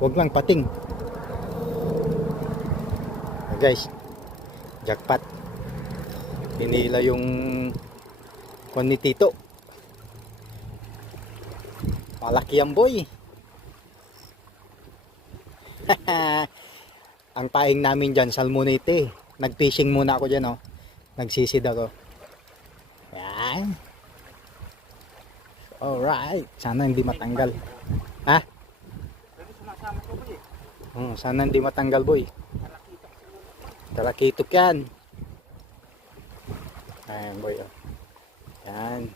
Huwag lang pating. Guys, jackpot. Pinila yung kon ni Tito. Malaki yan, boy. Ang paing namin dyan, salmonite. Nag-fishing muna ako dyan, oh. Nagsisid ako. Yan. Alright. Sana hindi matanggal. Ha? Sana hindi matanggal, boy. Talakitok yan. Ayan, boy, oh. Yan.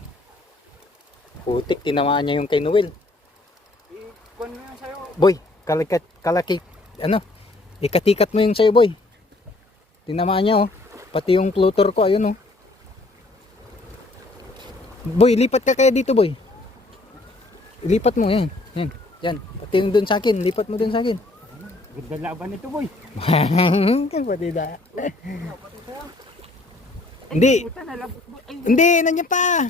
Putik, tinamaan niya yung kay Noel. Boy, ikatikat mo yung sa'yo, boy. Tinamaan niya, oh. Pati yung floater ko, ayun, oh. Boy, lipat ka kaya dito, boy. Ilipat mo, yan. Yan, yan. Pati yung dun sa akin, lipat mo dun sa akin. Ganda laban ito, boy. Pati na. Hindi. Hindi, nandiyan pa.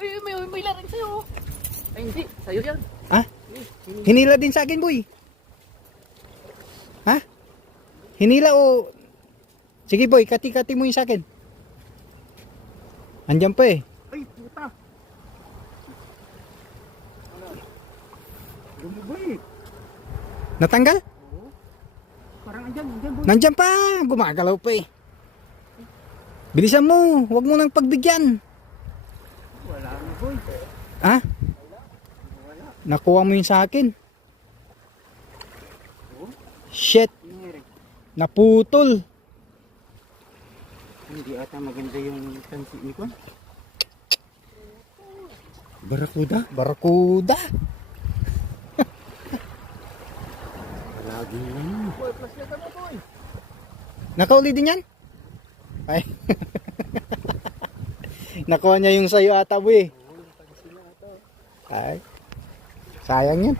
Ay, may laring sa'yo. Ay, hindi. Sa'yo yan. Ha? Hinila din sa akin, boy. Ha? Hinila o... Sige, boy, kati-kati mo yung sa akin. Andiyan pa eh. Ay, puta. Ano, boy? Natanggal? Oo. Parang andyan, boy. Nandiyan pa. Gumagalaw pa eh. Bilisan mo. Huwag mo nang pagbigyan. Wala na, boy. Ha? Wala. Nakuha mo yung sa akin. Shit. Naputol. Hindi ata maganda yung tansi ni Kwan. Barakuda? Barakuda. Lagi na yun. Boy, plus na mo, boy. Nakauli din yan? Ay. Nakuha niya yung sayo ata, boy. Ay. Sayang yan.